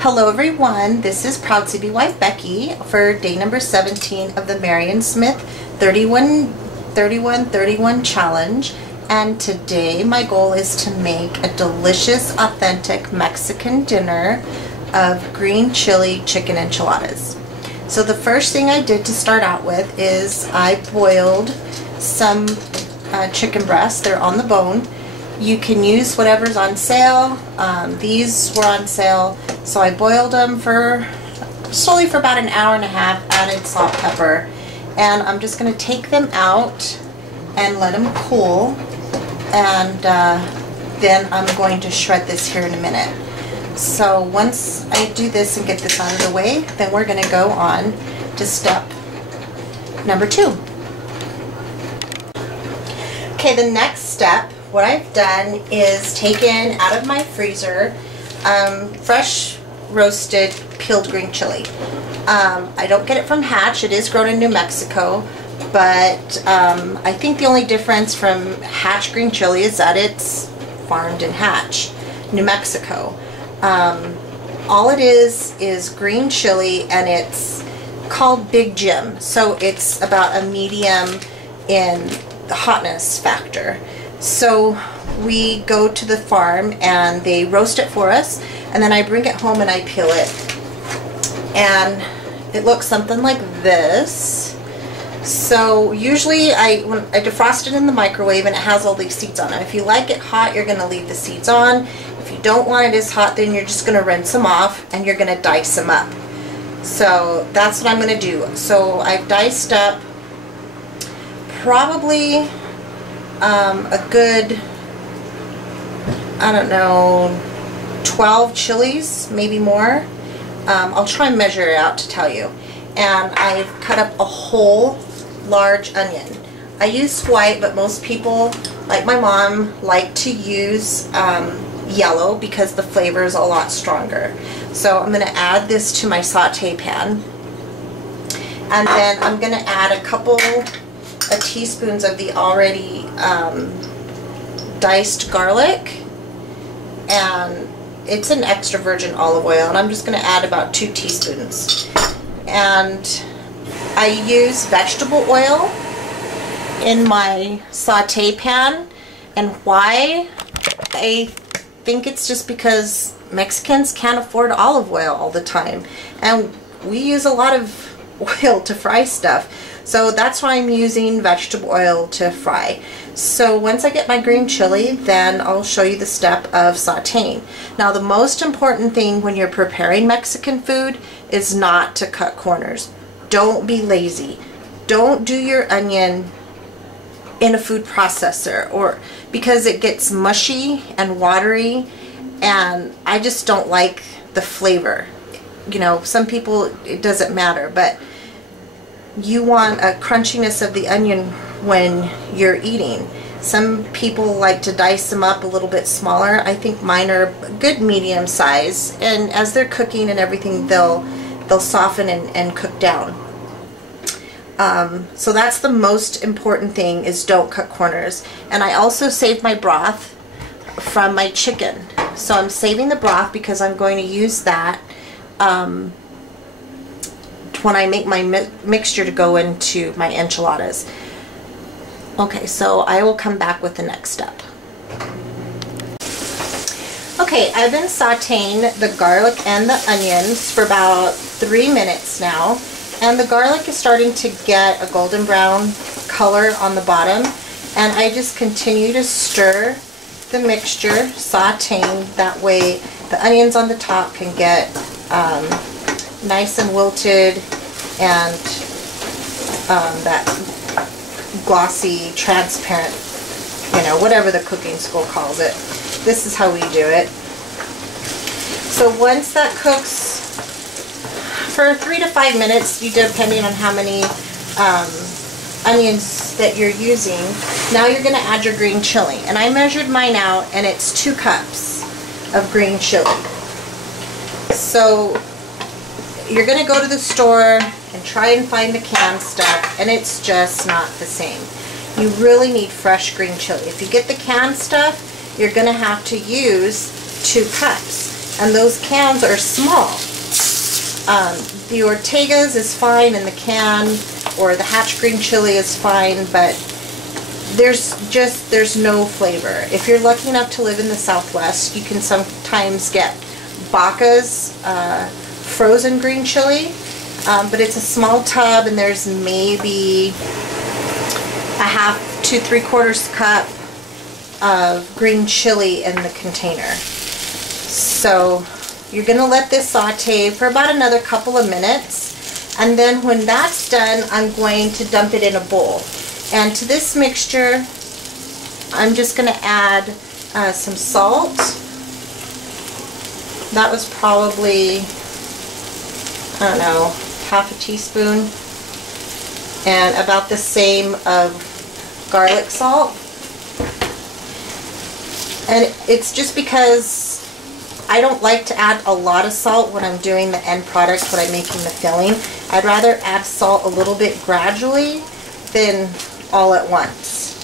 Hello everyone, this is Proud to Be Wife Becky for day number 17 of the Marion Smith 31-31-31 challenge, and today my goal is to make a delicious authentic Mexican dinner of green chili chicken enchiladas. So the first thing I did to start out with is I boiled some chicken breasts. They're on the bone. You can use whatever's on sale. These were on sale, so I boiled them slowly for about an hour and a half, added salt, pepper, and I'm just going to take them out and let them cool, and then I'm going to shred this here in a minute. So once I do this and get this out of the way, then we're going to go on to step number 2. Okay, the next step, what I've done is taken out of my freezer fresh roasted peeled green chili. I don't get it from Hatch. It is grown in New Mexico, but I think the only difference from Hatch green chili is that it's farmed in Hatch, New Mexico. All it is green chili, and it's called Big Jim, so it's about a medium in the hotness factor. So we go to the farm and they roast it for us, and then I bring it home and I peel it, and it looks something like this. So usually when I defrost it in the microwave, and it has all these seeds on it. If you like it hot, you're going to leave the seeds on. If you don't want it as hot, then you're just going to rinse them off and you're going to dice them up. So that's what I'm going to do. So I've diced up probably a good, I don't know, 12 chilies, maybe more. I'll try and measure it out to tell you. And I've cut up a whole large onion. I use white, but most people, like my mom, like to use yellow because the flavor is a lot stronger. So I'm going to add this to my saute pan, and then I'm going to add a couple of teaspoons of the already diced garlic, and it's an extra virgin olive oil, and I'm just going to add about 2 teaspoons. And I use vegetable oil in my saute pan. And why? I think it's just because Mexicans can't afford olive oil all the time, and we use a lot of oil to fry stuff. So that's why I'm using vegetable oil to fry. So once I get my green chili, then I'll show you the step of sauteing. Now the most important thing when you're preparing Mexican food is not to cut corners. Don't be lazy. Don't do your onion in a food processor, or because it gets mushy and watery, and I just don't like the flavor. You know, some people it doesn't matter, but you want a crunchiness of the onion when you're eating. Some people like to dice them up a little bit smaller. I think mine are a good medium size, and as they're cooking and everything, they'll soften and cook down. So that's the most important thing, is don't cut corners. And I also saved my broth from my chicken. So I'm saving the broth because I'm going to use that when I make my mixture to go into my enchiladas. Okay, so I will come back with the next step. Okay, I've been sauteing the garlic and the onions for about 3 minutes now, and the garlic is starting to get a golden brown color on the bottom, and I just continue to stir the mixture, sauteing. That way the onions on the top can get nice and wilted, and that glossy, transparent, you know, whatever the cooking school calls it. This is how we do it. So once that cooks for 3 to 5 minutes, depending on how many onions that you're using, now you're going to add your green chili. And I measured mine out, and it's 2 cups of green chili. So you're going to go to the store and try and find the canned stuff, and it's just not the same. You really need fresh green chili. If you get the canned stuff, you're going to have to use 2 cups. and those cans are small. The Ortega's is fine in the can, or the Hatch green chili is fine, but there's no flavor. If you're lucky enough to live in the Southwest, you can sometimes get Baca's frozen green chili, but it's a small tub, and there's maybe a half to 3/4 cup of green chili in the container. So you're going to let this saute for about another couple of minutes, and then when that's done, I'm going to dump it in a bowl. And to this mixture, I'm just going to add some salt. That was probably, I don't know, half a teaspoon, and about the same of garlic salt. And it's just because I don't like to add a lot of salt when I'm doing the end product, when I'm making the filling. I'd rather add salt a little bit gradually than all at once.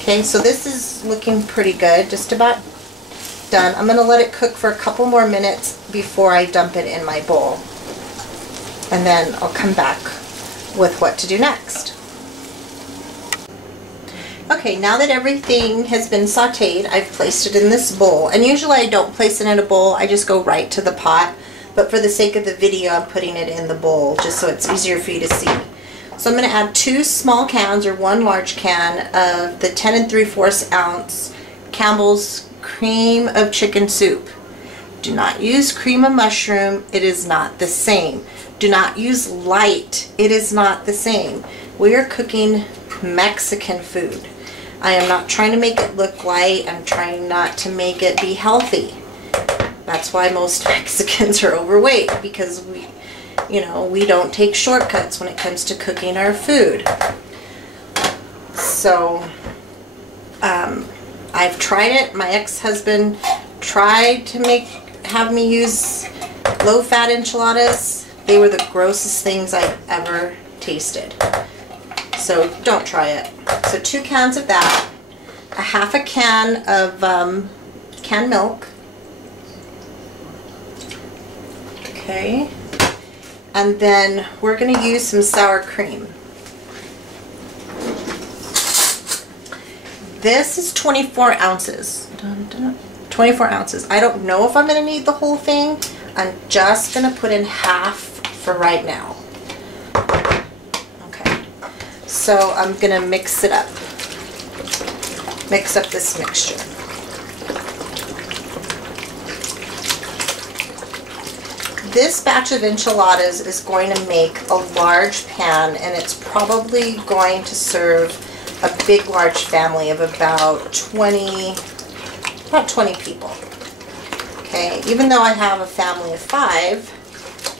Okay, so this is looking pretty good, just about done. I'm going to let it cook for a couple more minutes before I dump it in my bowl. And then I'll come back with what to do next. Okay, now that everything has been sauteed, I've placed it in this bowl. And usually I don't place it in a bowl, I just go right to the pot. But for the sake of the video, I'm putting it in the bowl just so it's easier for you to see. So I'm going to add 2 small cans, or 1 large can, of the 10 3/4 ounce Campbell's cream of chicken soup. Do not use cream of mushroom, it is not the same. Do not use light, it is not the same. We are cooking Mexican food. I am not trying to make it look light, I'm trying not to make it be healthy. That's why most Mexicans are overweight, because we don't take shortcuts when it comes to cooking our food. So I've tried it. My ex-husband tried to have me use low-fat enchiladas. They were the grossest things I've ever tasted. So don't try it. So 2 cans of that, a half a can of canned milk. Okay. And then we're going to use some sour cream. This is 24 ounces. 24 ounces. I don't know if I'm going to need the whole thing. I'm just going to put in half for right now. Okay. So I'm going to mix it up. Mix up this mixture. This batch of enchiladas is going to make a large pan, and it's probably going to serve a big, large family of about 20 people. Okay, even though I have a family of 5,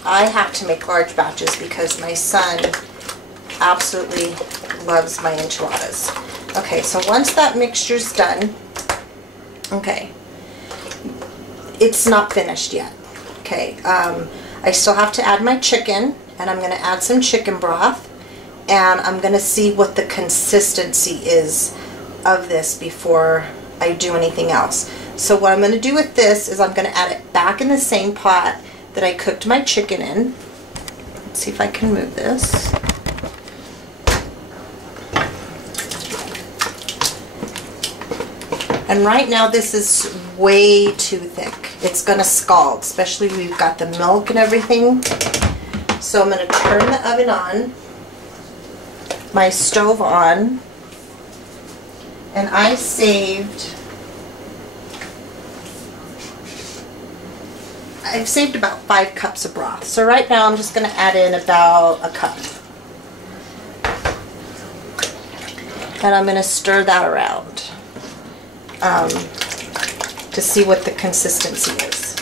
I have to make large batches because my son absolutely loves my enchiladas. Okay, so once that mixture's done, okay, it's not finished yet. Okay, I still have to add my chicken, and I'm going to add some chicken broth, and I'm going to see what the consistency is of this before I do anything else. So what I'm going to do with this is I'm going to add it back in the same pot that I cooked my chicken in. Let's see if I can move this. And right now this is way too thick. It's going to scald, especially we've got the milk and everything. So I'm going to turn the oven on, my stove on, and I've saved about 5 cups of broth. So right now I'm just going to add in about a cup. And I'm going to stir that around to see what the consistency is.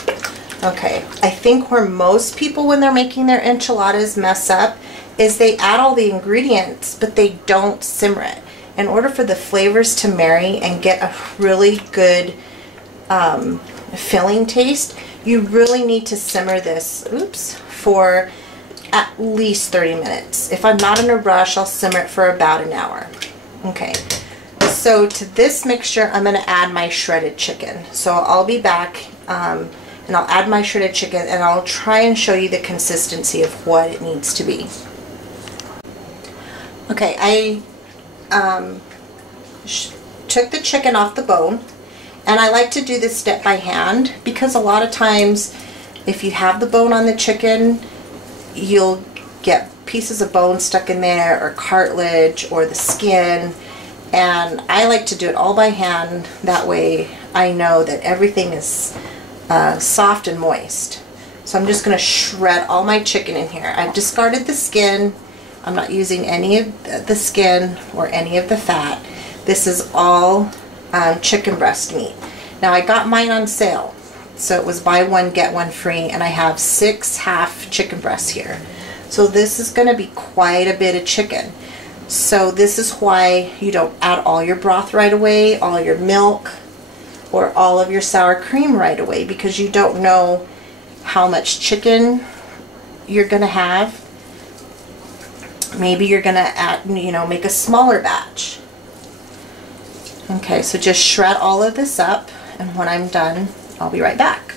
Okay, I think where most people when they're making their enchiladas mess up is they add all the ingredients but they don't simmer it. In order for the flavors to marry and get a really good filling taste, you really need to simmer this, for at least 30 minutes. If I'm not in a rush, I'll simmer it for about an hour. Okay, so to this mixture, I'm going to add my shredded chicken. So I'll be back and I'll add my shredded chicken, and I'll try and show you the consistency of what it needs to be. Okay, I took the chicken off the bone, and I like to do this step by hand because a lot of times if you have the bone on the chicken, you'll get pieces of bone stuck in there, or cartilage, or the skin, and I like to do it all by hand. That way I know that everything is soft and moist. So I'm just going to shred all my chicken in here. I've discarded the skin. I'm not using any of the skin or any of the fat. This is all chicken breast meat. Now I got mine on sale, so it was buy one get one free, and I have 6 half chicken breasts here. So this is going to be quite a bit of chicken. So this is why you don't add all your broth right away, all your milk, or all of your sour cream right away, because you don't know how much chicken you're going to have. Maybe you're going to add, make a smaller batch. Okay, so just shred all of this up, and when I'm done, I'll be right back.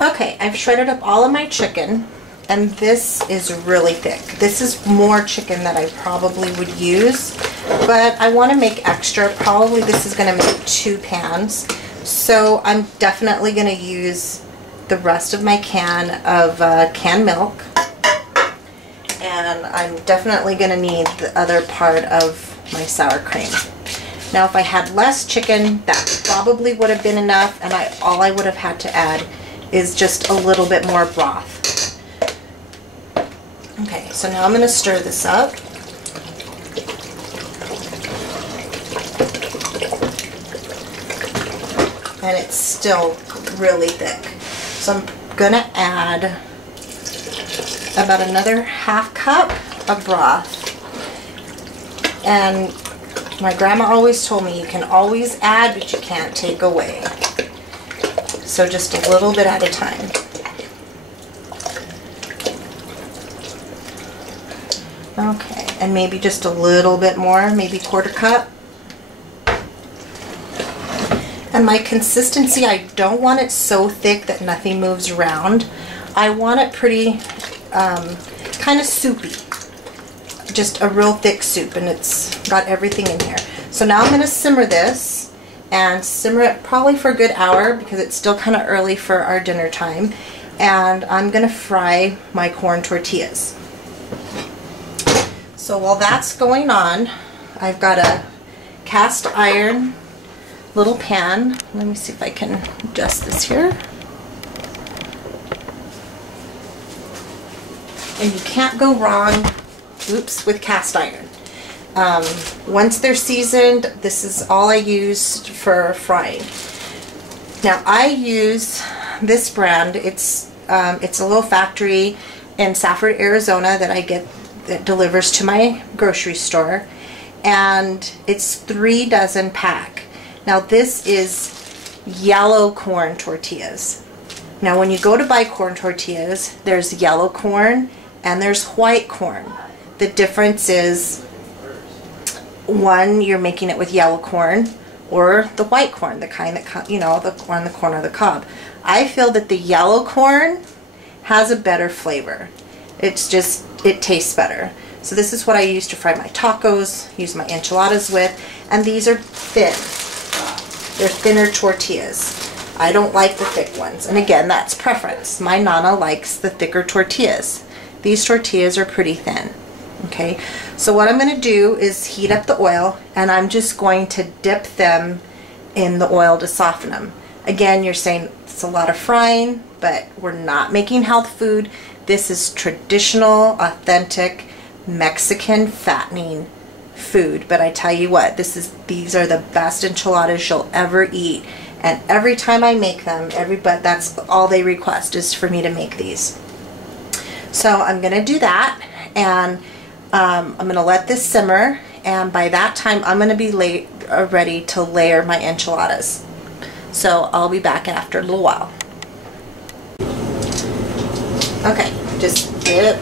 Okay, I've shredded up all of my chicken, and this is really thick. This is more chicken than I probably would use, but I want to make extra. Probably this is going to make 2 pans, so I'm definitely going to use the rest of my can of canned milk, and I'm definitely going to need the other part of my sour cream. Now if I had less chicken, that probably would have been enough, and all I would have had to add is just a little bit more broth. Okay, so now I'm going to stir this up. And it's still really thick. So I'm going to add about another ½ cup of broth. And my grandma always told me you can always add, but you can't take away. So just a little bit at a time. Okay, and maybe just a little bit more, maybe ½ cup. And my consistency, I don't want it so thick that nothing moves around. I want it pretty kind of soupy. Just a real thick soup, and it's got everything in here. So now I'm going to simmer this, and simmer it probably for a good hour because it's still kind of early for our dinner time. And I'm going to fry my corn tortillas. So while that's going on, I've got a cast iron little pan. Let me see if I can adjust this here. And you can't go wrong, with cast iron. Once they're seasoned, this is all I use for frying. Now I use this brand. It's a little factory in Safford, Arizona that I get that delivers to my grocery store, and it's 3 dozen pack. Now this is yellow corn tortillas. Now when you go to buy corn tortillas, there's yellow corn and there's white corn. The difference is, one, you're making it with yellow corn, or the white corn, the kind that, on the corn of the cob. I feel that the yellow corn has a better flavor. It's just, it tastes better. So this is what I use to fry my tacos, use my enchiladas with, and these are thin. They're thinner tortillas. I don't like the thick ones. And again, that's preference. My Nana likes the thicker tortillas. These tortillas are pretty thin. Okay, so what I'm going to do is heat up the oil, and I'm just going to dip them in the oil to soften them. Again, you're saying it's a lot of frying, but we're not making health food. This is traditional, authentic Mexican fattening food. But I tell you what, these are the best enchiladas you'll ever eat. And every time I make them, that's all they request is for me to make these. So I'm going to do that, and I'm going to let this simmer, and by that time I'm going to be ready to layer my enchiladas. So I'll be back after a little while. Okay, just dip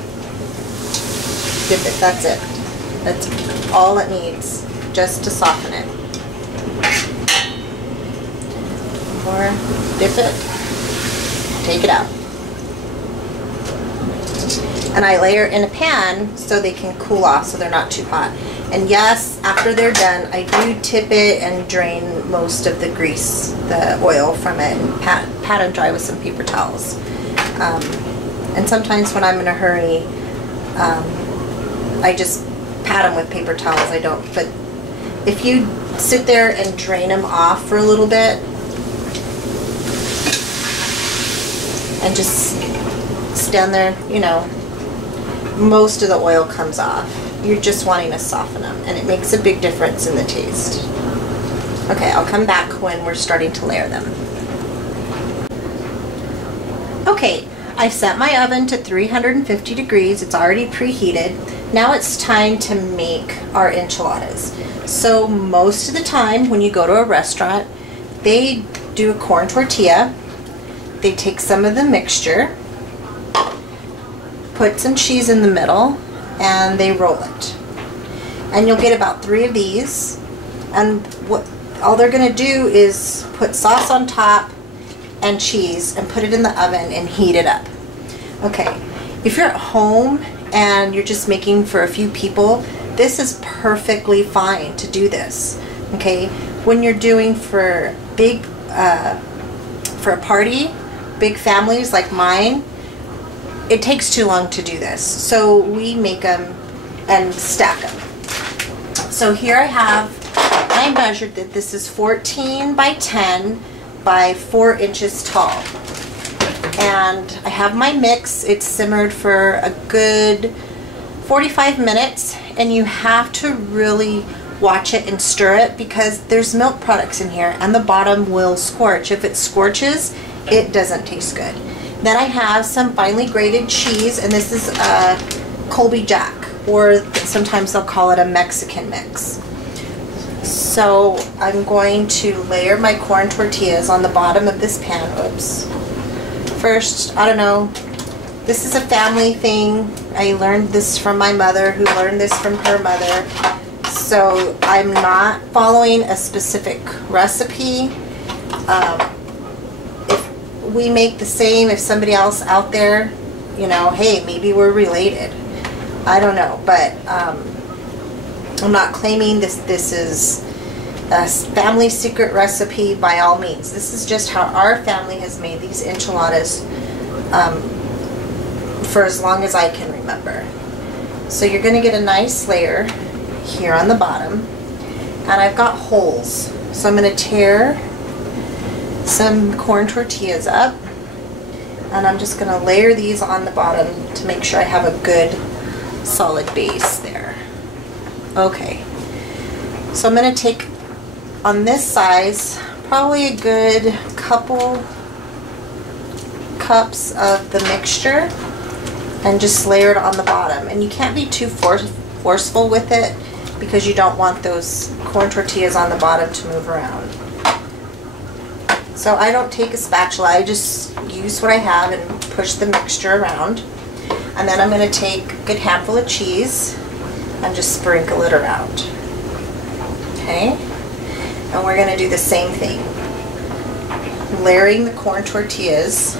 it, that's it. That's all it needs, just to soften it. or dip it, take it out. And I layer in a pan so they can cool off, so they're not too hot. And yes, after they're done, I do tip it and drain most of the grease, the oil from it, and pat them dry with some paper towels. And sometimes when I'm in a hurry, I just pat them with paper towels. I don't, but if you sit there and drain them off for a little bit and just stand there, you know, most of the oil comes off. You're just wanting to soften them, and it makes a big difference in the taste. Okay, I'll come back when we're starting to layer them. Okay, I've set my oven to 350 degrees. It's already preheated. Now it's time to make our enchiladas. So most of the time when you go to a restaurant, they do a corn tortilla. They take some of the mixture, put some cheese in the middle, and they roll it. And you'll get about 3 of these. And all they're gonna do is put sauce on top and cheese and put it in the oven and heat it up. Okay, if you're at home and you're just making for a few people, this is perfectly fine to do this. Okay, when you're doing for big, for a party, big families like mine, it takes too long to do this. So we make them and stack them. So here I measured that this is 14 by 10 by 4 inches tall. And I have my mix. It's simmered for a good 45 minutes, and you have to really watch it and stir it because there's milk products in here and the bottom will scorch. If it scorches, it doesn't taste good. Then I have some finely grated cheese, and this is a Colby Jack, or sometimes they'll call it a Mexican mix. So I'm going to layer my corn tortillas on the bottom of this pan. Oops. First, I don't know, this is a family thing. I learned this from my mother, who learned this from her mother. So I'm not following a specific recipe. We make the same. If somebody else out there, you know, hey, maybe we're related. I don't know, but I'm not claiming this is a family secret recipe by all means. This is just how our family has made these enchiladas for as long as I can remember. So you're going to get a nice layer here on the bottom, and I've got holes. So I'm going to tear some corn tortillas up, and I'm just going to layer these on the bottom to make sure I have a good solid base there. Okay, so I'm going to take on this size probably a good couple cups of the mixture and just layer it on the bottom. And you can't be too forceful with it because you don't want those corn tortillas on the bottom to move around. So I don't take a spatula, I just use what I have and push the mixture around. And then I'm going to take a good handful of cheese and just sprinkle it around. Okay? And we're going to do the same thing. Layering the corn tortillas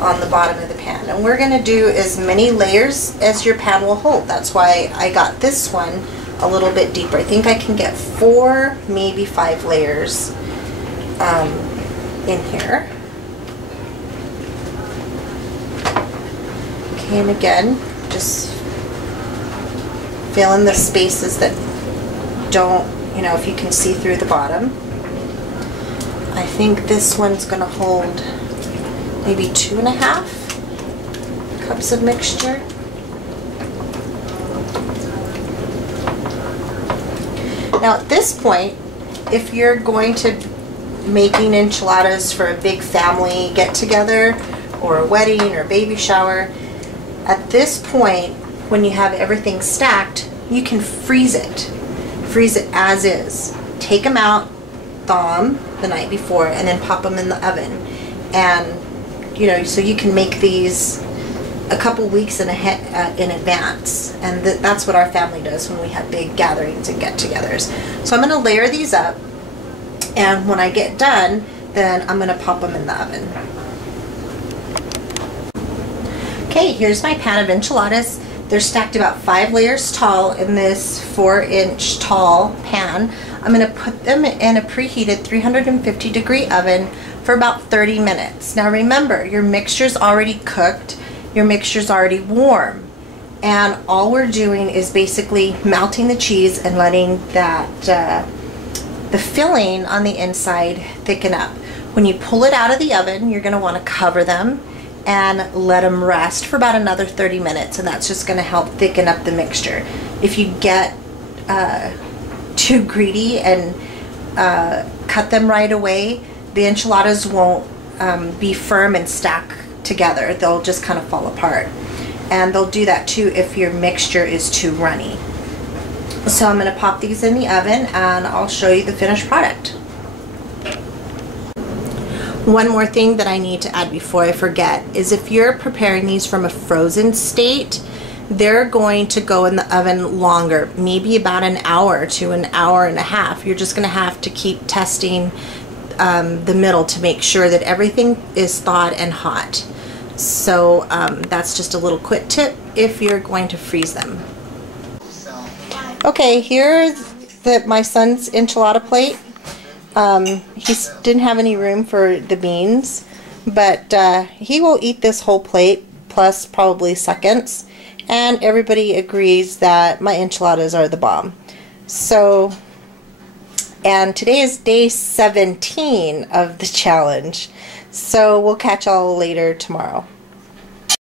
on the bottom of the pan. And we're going to do as many layers as your pan will hold. That's why I got this one a little bit deeper. I think I can get 4, maybe 5 layers in here. Okay, and again, just fill in the spaces that don't, you know, if you can see through the bottom. I think this one's going to hold maybe 2.5 cups of mixture. Now at this point, if you're going to making enchiladas for a big family get-together or a wedding or baby shower, at this point, when you have everything stacked, you can freeze it. Freeze it as is. Take them out, thaw them the night before, and then pop them in the oven. And, you know, so you can make these a couple weeks in advance. And that's what our family does when we have big gatherings and get-togethers. So I'm going to layer these up. And when I get done, then I'm going to pop them in the oven. Okay, here's my pan of enchiladas. They're stacked about 5 layers tall in this 4-inch tall pan. I'm going to put them in a preheated 350-degree oven for about 30 minutes. Now remember, your mixture's already cooked, your mixture's already warm, and all we're doing is basically melting the cheese and letting that the filling on the inside thicken up. When you pull it out of the oven, you're going to want to cover them and let them rest for about another 30 minutes, and that's just going to help thicken up the mixture. If you get too greedy and cut them right away, the enchiladas won't be firm and stack together. They'll just kind of fall apart. And they'll do that too if your mixture is too runny. So I'm going to pop these in the oven and I'll show you the finished product. One more thing that I need to add before I forget is if you're preparing these from a frozen state, they're going to go in the oven longer, maybe about an hour to an hour and a half. You're just going to have to keep testing the middle to make sure that everything is thawed and hot. So that's just a little quick tip if you're going to freeze them. Okay, here's my son's enchilada plate. He didn't have any room for the beans, but he will eat this whole plate plus probably seconds, and everybody agrees that my enchiladas are the bomb. So, and today is day 17 of the challenge, so we'll catch y'all later tomorrow.